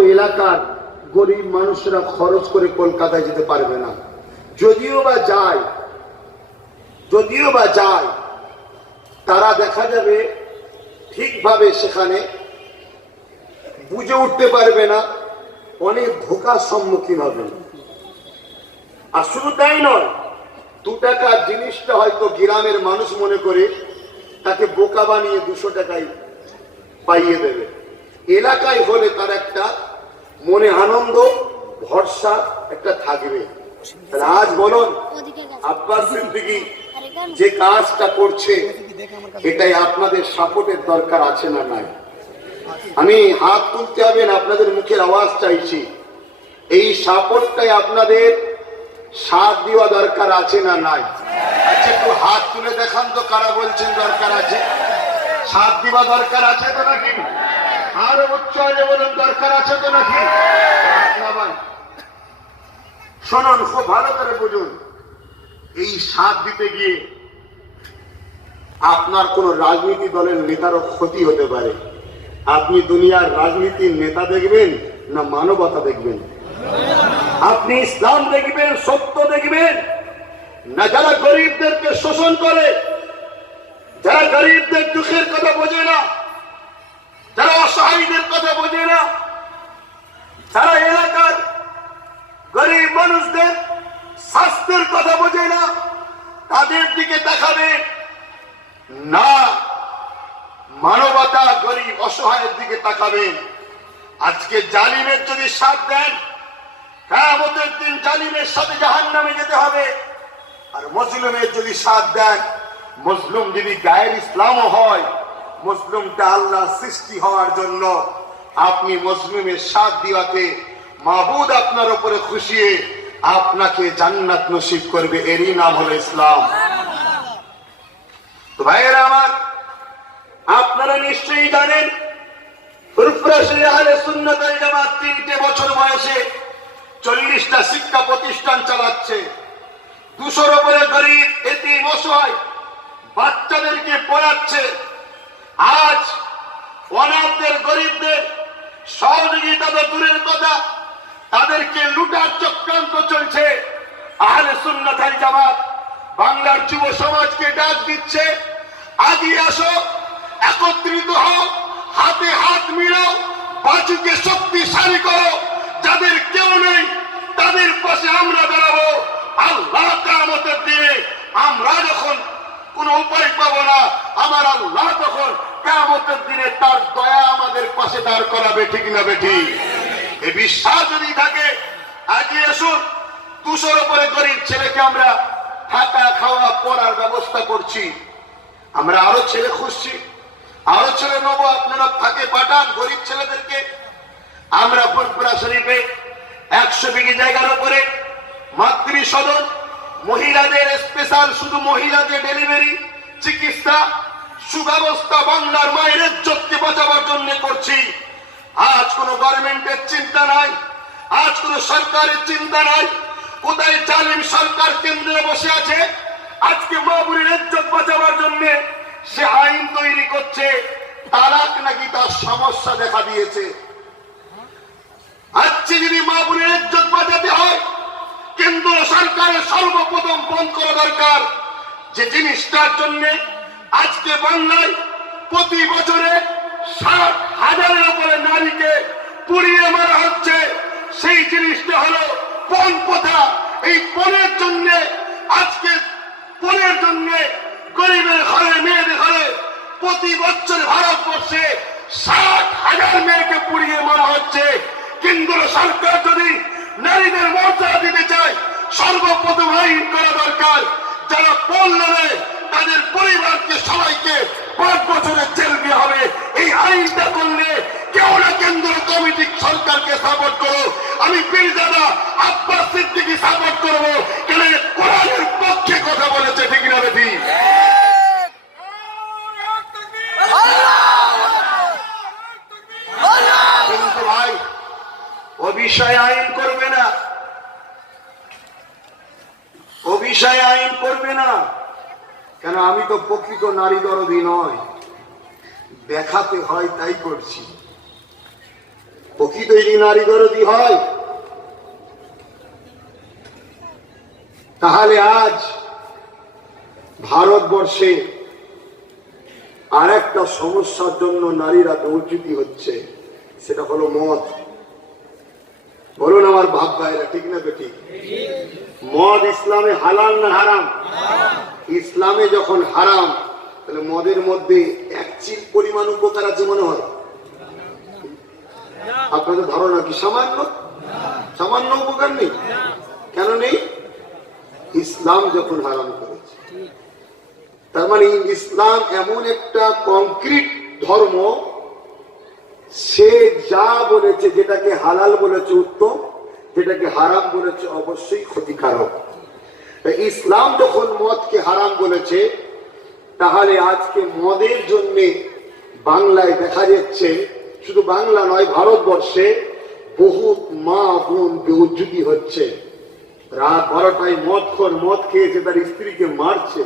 এলাকার গরিব মানুষরা খরচ করে কলকাতায় যেতে পারবে না। যদিও বা যায়, যদিও বা যায়, তারা দেখা যাবে ঠিকভাবে সেখানে বুঝে উঠতে পারবে না, অনেক ধোকার সম্মুখীন হবে। আর শুধু তাই নয়, দু টাকার জিনিসটা হয়তো গ্রামের মানুষ মনে করে তাকে বোকা বানিয়ে দুশো টাকায় পাইয়ে দেবে। এলাকায় হলে তার একটা মনে আনন্দ, ভরসা একটা থাকবে। আজ বলুন, আব্বাস সিদ্দিকী যে কাজটা করছে এটাই আপনাদের সাপোর্টের দরকার আছে না নাই? আমি হাত তুলতে হবে না, আপনাদের মুখের আওয়াজ চাইছি। এই সাপোর্টটাই আপনাদের সাথ দেওয়া দরকার আছে না নাই? আচ্ছা একটু হাত তুলে দেখান তো কারা বলছেন দরকার আছে। সাথ দেওয়া দরকার আছে তো নাকি? আরও উচ্চ আওয়াজে বলুন, দরকার আছে তো নাকি। শুনুন, খুব ভালো করে বুঝুন। এই সাথ দিতে গিয়ে আপনার কোন রাজনীতি দলের নেতারও ক্ষতি হতে পারে। আপনি দুনিয়ার রাজনীতির নেতা দেখবেন না মানবতা দেখবেন? আপনি ইসলাম দেখবেন, সত্য দেখবেন? না যারা গরিবদেরকে শোষণ করে, যারা গরিবদের দুঃখের কথা বোঝে না যারা অসহায়ীদের কথা বোঝে না। যারা এলাকার গরিব মানুষদের স্বাস্থ্যের কথা বোঝে না। তাদের দিকে দেখাবে না। মানবতা গরিব অসহায়ের দিকে তাকাবেন আজকে জালিমের যদি সাথ দেন, কেয়ামতের দিন জালিমের সাথে জাহান নামে যেতে হবে। আর মজলুমের যদি সাথ দেন মজলুম যদি গায়ের ইসলামও হয় মজলুমটা আল্লাহ সৃষ্টি হওয়ার জন্য আপনি মজলুমের সাথ দিওয়াতে মাহবুদ আপনার উপরে খুশিয়ে আপনাকে জান্নাত নসিব করবে, এরই নাম হলো ইসলাম। তো ভাইয়েরা আমার, আপনারা নিশ্চয়ই জানেন তিনটে বছর বয়সে চল্লিশটা শিক্ষা প্রতিষ্ঠান চালাচ্ছে। দুশোর উপরে গরিব এতিম অসহায় বাচ্চাদেরকে পড়াচ্ছে। আজ অনাথদের, গরিবদের সহযোগিতা তো দূরের কথা, তাদেরকে লুটার চক্রান্ত চলছে। আহলে সুন্নাত ওয়াল জামাত বাংলার যুব সমাজকে ডাক দিচ্ছে, আগিয়ে আসো, একত্রিত হও, হাতে হাত মিলাও বাজুকে শক্তিশালী করো। যাদের কেউ নেই, তাদের পাশে আমরা দাঁড়াবো। আল্লাহ কামতের দিনে আমরা যখন কোন উপায় পাবো না। আমার আল্লাহ তখন কামতের দিনে তার দয়া আমাদের পাশে দাঁড় করাবে, ঠিক না বেঠি এই বিশ্বাস যদি থাকে আগিয়ে আসুন দুশোর উপরে গরিব ছেলেকে আমরা থাকা খাওয়া পড়ার ব্যবস্থা করছি। আমরা আরও ছেলে খুঁজছি, আরও ছেলে নেব আপনারা থাকে পাঠান গরিব ছেলেদেরকে। আমরা ফুরপুরা শরীফে একশো বিঘি জায়গার উপরে মাতৃ সদন মহিলাদের স্পেশাল শুধু মহিলাদের ডেলিভারি চিকিৎসা, সুব্যবস্থা বাংলার মায়ের ইজ্জতকে বাঁচাবার জন্য করছি। আজ কোন গভর্নমেন্টের চিন্তা নাই, আজ কোন সরকারের চিন্তা নাই। কোথায় জালিম সরকার কেন্দ্রে বসে আছে? আজকে মাহবুরের ইজ্জত বাঁচাবার জন্য সে আইন তৈরি করছে, তালাক নাকি তার সমস্যা দেখা দিয়েছে। আজকে যদি মাহবুরের ইজ্জত বাঁচাতে হয় কেন্দ্র সরকারের সর্বপ্রথম বন্ধ করা দরকার যে জিনিসটার জন্য আজকে বাংলায় প্রতি বছরে ষাট হাজারের উপরে নারীকে পুড়িয়ে মারা হচ্ছে। সেই জিনিসটা হলো পণ প্রথা। এই পণের জন্য, আজকে পণের জন্য গরিবের ঘরে, মেয়েদের ঘরে প্রতি বছর ভারতবর্ষে ষাট হাজার মেয়েকে পুড়িয়ে মারা হচ্ছে। কেন্দ্র সরকার যদি নারীদের মর্যাদা দিতে চাই। সর্বপ্রথম আইন করা দরকার। যারা পণ নেবে, তাদের পরিবারকে সবাইকে পাঁচ বছরের জেল দেওয়া হবে। এই আইনটা করলে কেউ না কেন্দ্র কমিটি সরকারকে সাপোর্ট করো আমি পীরজাদা আব্বাস সিদ্দিকি সাপোর্ট করব। কেন কোরআনের পক্ষে কথা বলেছে ঠিক না বেটি কিন্তু ভাই ও বিষয়ে আইন করবে না ও বিষয়ে আইন করবে না কেন আমি তো প্রকৃত নারী দরদি নয়। দেখাতে হয় তাই করছি। প্রকৃতই নারী দরদি হয় তাহলে আজ ভারতবর্ষে আর একটা সমস্যার জন্য নারীরা দৌর্যুতি হচ্ছে সেটা হলো মদ। বলুন আমার ভাব ভাইরা ঠিক না তো ঠিক? মদ ইসলামে হালাল না হারাম। ইসলামে যখন হারাম, তাহলে মদের মধ্যে এক চিল পরিমাণ উপকার আছে মনে হয়? আপনাদের ধারণা কি সামান্য? সামান্য উপকার নেই? কেন নেই? ইসলাম যখন হারাম করেছে, তার মানে ইসলাম এমন একটা কংক্রিট ধর্ম, সে যা বলেছে যেটাকে হালাল বলেছে উত্তম, যেটাকে হারাম বলেছে অবশ্যই ক্ষতিকারক। তা ইসলাম যখন মদকে হারাম বলেছে, তাহলে আজকে মদের জন্য বাংলায় দেখা যাচ্ছে, শুধু বাংলা নয়, ভারতবর্ষে বহু মা বোন বেউজ্জুতি হচ্ছে। রাত বারোটায় মদ খোর মদ খেয়েছে তার স্ত্রীকে মারছে,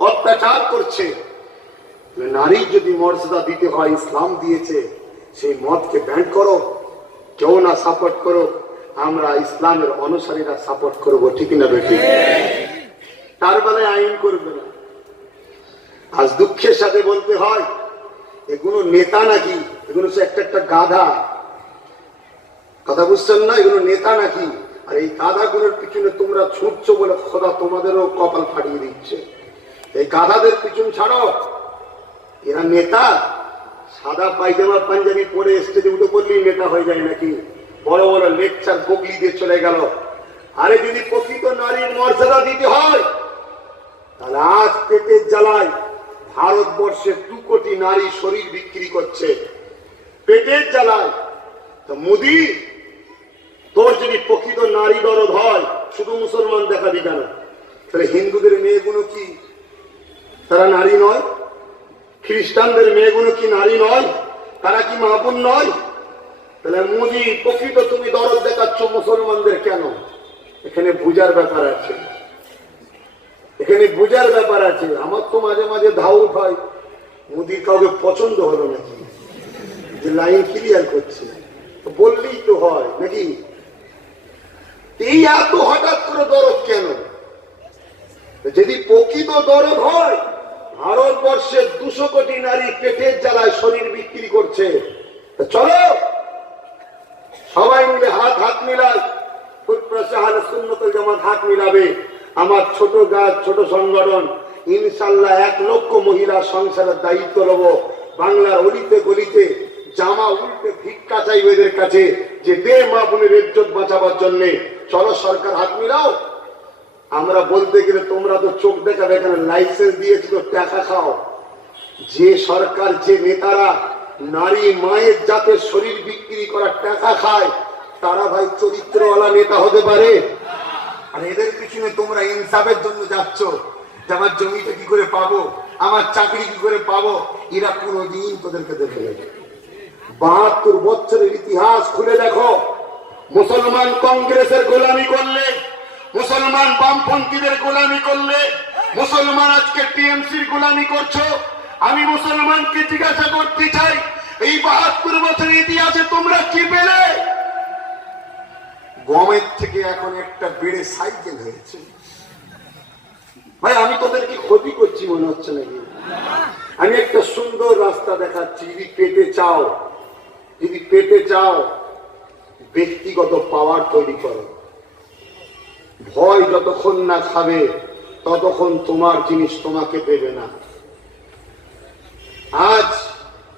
অত্যাচার করছে। নারীর যদি মর্যাদা দিতে হয়, ইসলাম দিয়েছে, সেই মদকে ব্যান্ড করো কেউ না সাপোর্ট করো। আমরা ইসলামের অনুসারীরা সাপোর্ট করব, ঠিক না বেটি তার বেলায় আইন করবে না। আজ দুঃখের সাথে বলতে হয়, এগুলো নেতা নাকি? এগুলো একটা একটা গাধা। কথা বুঝছেন না? এগুলো নেতা নাকি? আর এই গাধাগুলোর পিছনে তোমরা ছুটছো বলে খোদা তোমাদেরও কপাল ফাটিয়ে দিচ্ছে। এই গাধাদের পিছন ছাড়ো। এরা নেতা। সাদা পায়জামা, পাঞ্জাবি পরে স্টেজে উঠে পড়লেই নেতা হয়ে যায় নাকি? বড় বড় লেকচার বগলি দিয়ে চলে গেল। আরে যদি প্রকৃত নারীর মর্যাদা দিতে হয়, তাহলে আজ পেটের জ্বালায় ভারতবর্ষে দু কোটি নারী শরীর বিক্রি করছে। পেটের জ্বালায়। তা মোদি, তোর যদি প্রকৃত নারী দরদ হয়, শুধু মুসলমান দেখাবি কেন? তাহলে হিন্দুদের মেয়েগুলো কি? তারা নারী নয়। খ্রিস্টানদের মেয়েগুলো কি নারী নয়? তারা কি মাহবুন নয়? তাহলে মোদি, প্রকৃত তুমি দরদ দেখাচ্ছ মুসলমানদের কেন? এখানে বুঝার ব্যাপার আছে। এখানে বুঝার ব্যাপার আছে। আমার তো মাঝে মাঝে ধাউ হয়। মোদির কাউকে পছন্দ হলো নাকি? যে লাইন ক্লিয়ার করছে। বললেই তো হয়, নাকি? এই এত হঠাৎ করে দরদ কেন? যদি প্রকৃত দরদ হয়, ভারতবর্ষের দুশো কোটি নারী পেটের জ্বালায় শরীর বিক্রি করছে। চলো সবাই মিলে হাত হাত মিলায় ফুটপ্রসাহার সুন্নতল জামাত হাত মিলাবে। আমার ছোট গাছ, ছোট সংগঠন ইনশাল্লাহ এক লক্ষ মহিলা সংসারের দায়িত্ব নেব। বাংলার অলিতে গলিতে জামা উল্টে ভিক্ষা চাইবে এদের কাছে যে দে মা বোনের ইজ্জত বাঁচাবার জন্য চলো সরকার হাত মিলাও। আমরা বলতে গেলে তোমরা তো চোখ দেখাবে, এখানে লাইসেন্স দিয়েছিল, টাকা খাও। যে সরকার, যে নেতারা নারী মায়ের যাতে শরীর বিক্রি করার টাকা খায়, তারা ভাই চরিত্রওয়ালা নেতা হতে পারে। আর এদের পিছনে তোমরা ইনসাফের জন্য যাচ্ছ। যে আমার জমিটা কি করে পাবো? আমার চাকরি কি করে পাবো? এরা কোনোদিন তোদেরকে দেখে নেবে বাহাত্তর বছরের ইতিহাস খুলে দেখো। মুসলমান কংগ্রেসের গোলামি করলে, মুসলমান বামপন্থীদের গোলামি করলে, মুসলমান আজকে টিএমসির গোলামি করছ। আমি মুসলমানকে জিজ্ঞাসা করতে চাই, এই বাহাত্তর বছরের ইতিহাসে তোমরা কি পেলে? গমের থেকে এখন একটা বেড়ে সাইকেল হয়েছে। ভাই, আমি তোদেরকে ক্ষতি করছি মনে হচ্ছে নাকি? আমি একটা সুন্দর রাস্তা দেখাচ্ছি, যদি পেতে চাও, যদি পেতে চাও, ব্যক্তিগত পাওয়ার তৈরি করো। ভয় যতক্ষণ না খাবে, ততক্ষণ তোমার জিনিস তোমাকে দেবে না। আজ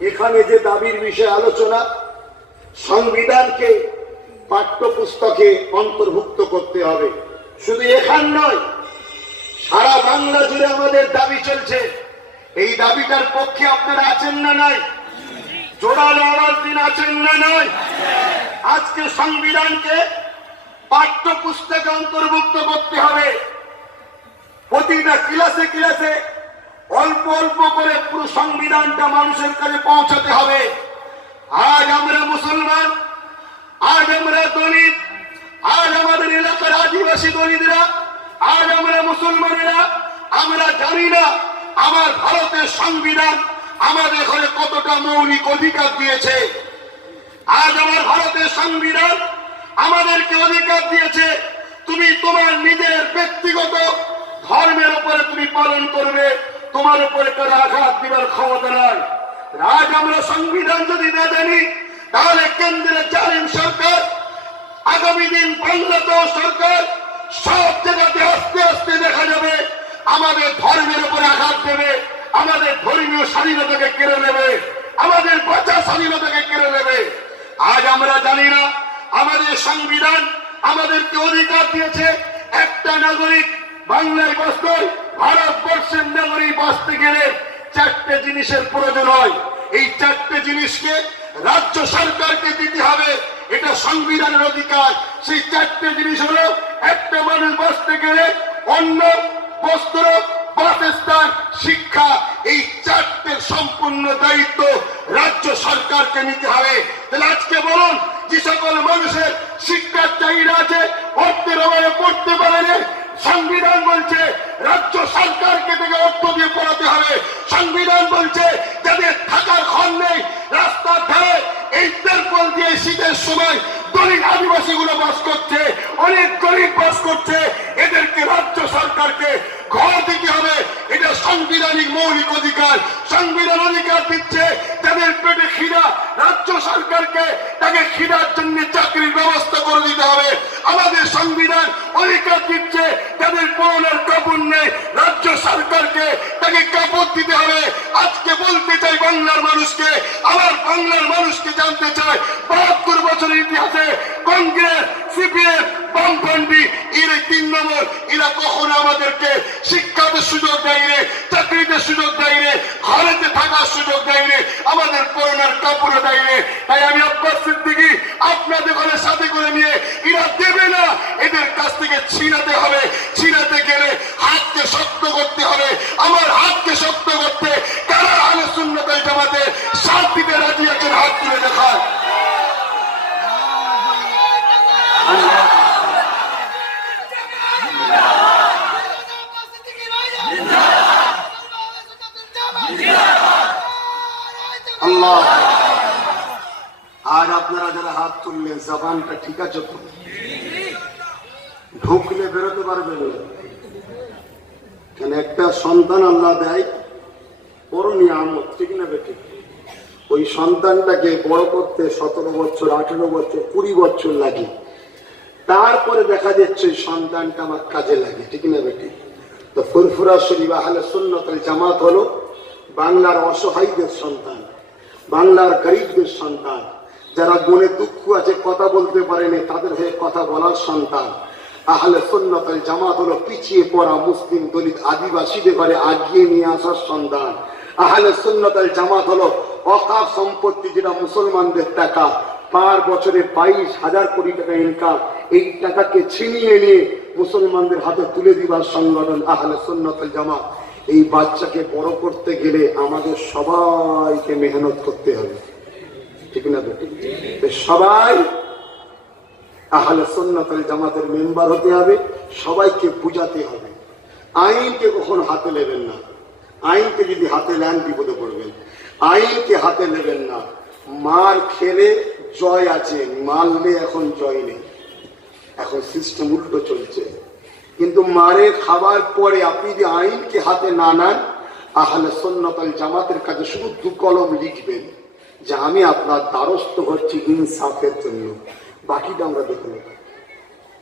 এখানে যে দাবির বিষয়ে আলোচনা, সংবিধানকে পাঠ্যপুস্তকে অন্তর্ভুক্ত করতে হবে। শুধু এখান নয়, সারা বাংলা জুড়ে আমাদের দাবি চলছে। এই দাবিটার পক্ষে আপনারা আছেন না নাই? জোরালো আওয়াজ দিন, আছেন না নাই? আজকে সংবিধানকে পাঠ্যপুস্তকে অন্তর্ভুক্ত করতে হবে। প্রতিটা ক্লাসে ক্লাসে অল্প অল্প করে পুরো সংবিধানটা মানুষের কাছে পৌঁছাতে হবে। আজ আমরা মুসলমান, আজ আমরা দলিত, আজ আমাদের এলাকার আদিবাসী দলিতরা, আজ আমরা মুসলমানেরা, আমরা জানি না আমার ভারতের সংবিধান আমাদের ঘরে কতটা মৌলিক অধিকার দিয়েছে। আজ আমার ভারতের সংবিধান আমাদেরকে অধিকার দিয়েছে। তুমি তোমার নিজের ব্যক্তিগত ধর্মের উপরে তুমি পালন করবে। তোমার উপরে কারও আঘাত দিবার ক্ষমতা নাই। আজ আমরা সংবিধান যদি না জানি, তাহলে কেন্দ্রের জালিম সরকার, আগামী দিন বাংলাদেশ সরকার সব জায়গাতে আস্তে আস্তে দেখা যাবে, আমাদের ধর্মের উপরে আঘাত দেবে, আমাদের ধর্মীয় স্বাধীনতাকে কেড়ে নেবে, আমাদের বাঁচা স্বাধীনতাকে কেড়ে নেবে। আজ আমরা জানি না, আমাদের সংবিধান আমাদেরকে অধিকার দিয়েছে একটা নাগরিক, বাংলায় বাঁচতে ভারতবর্ষের বাঁচতে গেলে চারটে জিনিসের প্রয়োজন হয়। এই চারটে জিনিসকে রাজ্য সরকারকে দিতে হবে। এটা সংবিধানের অধিকার। সেই চারটে জিনিস হলো, একটা মানুষ বাঁচতে গেলে অন্য বস্ত্র, বাসস্থান, শিক্ষা, এই চারটে সম্পূর্ণ দায়িত্ব রাজ্য সরকারকে নিতে হবে। তাহলে আজকে বলুন, যে সকল মানুষের শিক্ষার চাহিদা আছে, অর্থের অভাবে পড়তে পারে সংবিধান বলছে, রাজ্য সরকারকে থেকে অর্থ দিয়ে পড়াতে হবে। সংবিধান বলছে, যাদের থাকার ঘর নেই রাস্তার ধারে এই তেরপল দিয়ে শীতের সময় দলিত আদিবাসী গুলো বাস করছে, অনেক গরিব বাস করছে, এদেরকে রাজ্য সরকারকে ঘর দিতে হবে। এটা সাংবিধানিক মৌলিক অধিকার। সংবিধান অধিকার দিচ্ছে যাদের পেটে খিদা। রাজ্য সরকারকে তাকে খিদার জন্য চাকরির ব্যবস্থা করে দিতে হবে। আমাদের সংবিধান অধিকার দিচ্ছে জানতে চাই, বাহাত্তর বছরের ইতিহাসে কংগ্রেস, সিপিএম বামপন্থী এর এই তিন নম্বর। এরা কখনো আমাদেরকে শিক্ষাতে সুযোগ দেয়নি, চাকরিতে সুযোগ দেয়নি ঘরেতে থাকার সুযোগ দেয়নি, আমাদের করোনার কাপড়ও দেয়নি। তাই আমি আব্বাস সিদ্দিকি আপনাদের ঘরে সাথে করে নিয়ে, এরা দেবে না। এদের কাছ থেকে ছিনাতে আর আপনারা যারা হাত তুললেন জবানটা ঠিক আছে তো? ঢুকলে বেরোতে পারবেন না। কেন, একটা সন্তান আল্লাহ দেয় বড় নিয়ামত, ঠিক না বেটি ওই সন্তানটাকে বড় করতে সতেরো বছর, আঠেরো বছর, কুড়ি বছর লাগে। তারপরে দেখা যাচ্ছে সন্তানটা আমার কাজে লাগে, ঠিক না বেটি তো ফুরফুরা শরীফ, আহলে সুন্নতের জামাত হলো বাংলার অসহায়দের সন্তান, বাংলার গরিবদের সন্তান। যারা মনে দুঃখ আছে, কথা বলতে পারেনি, তাদের হয়ে কথা বলার সন্তান। আহলে সুন্নতের জামাত হলো পিছিয়ে পড়া মুসলিম দলিত আদিবাসীদের ঘরে আগিয়ে নিয়ে আসার সন্তান। আহলে সুন্নতের জামাত হলো অকাপ সম্পত্তি যেটা মুসলমানদের টাকা। পার বছরে বাইশ হাজার কোটি টাকা ইনকাম এই টাকাকে ছিনিয়ে নিয়ে মুসলমানদের হাতে তুলে দিবার সংগঠন আহলে সুন্নতুল জামাত। এই বাচ্চাকে বড় করতে গেলে আমাদের সবাইকে মেহনত করতে হবে। ঠিক না সবাই আহলে সুন্নতুল জামাতের মেম্বার হতে হবে, সবাইকে বুঝাতে হবে। আইনকে কখনো হাতে নেবেন না। আইনকে যদি হাতে নেন, বিপদে পড়বেন। আইনকে হাতে নেবেন না। মার খেলে জয় আছে, মারলে এখন জয় নেই। এখন সিস্টেম উল্টো চলছে। কিন্তু মারে খাবার পরে আপনি যদি আইনকে হাতে না নেন, আহলে সন্ন্যতাল জামাতের কাছে শুধু দু কলম লিখবেন। যে আমি আপনার দ্বারস্থ হচ্ছি ইনসাফের জন্য। বাকিটা আমরা দেখে নেব।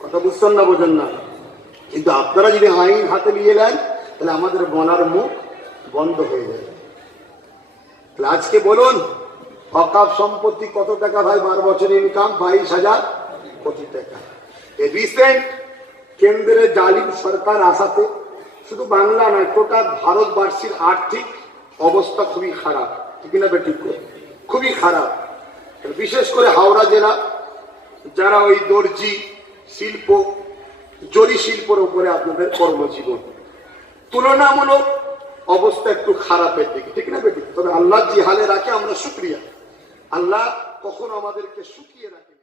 কথা বুঝছেন না, বোঝেন না? কিন্তু আপনারা যদি আইন হাতে নিয়ে নেন, তাহলে আমাদের বলার মুখ বন্ধ হয়ে যাবে। তাহলে আজকে বলুন, অকাপ সম্পত্তি কত টাকা ভাই? বারো বছর ইনকাম বাইশ হাজার কোটি টাকা। এই রিসেন্ট কেন্দ্রের জালিম সরকার আসাতে শুধু বাংলা নয় টোটাল ভারতবাসীর আর্থিক অবস্থা খুবই খারাপ। ঠিক না বেঠিক খুবই খারাপ। বিশেষ করে হাওড়া জেলা, যারা ওই দর্জি, শিল্প, জরি শিল্পর উপরে আপনাদের কর্মজীবন। তুলনামূলক অবস্থা একটু খারাপের দিকে, ঠিক না বেটি? তবে আল্লাহ যে হালে রাখে, আমরা সুক্রিয়া আল্লাহ কখনো আমাদেরকে শুকিয়ে রাখে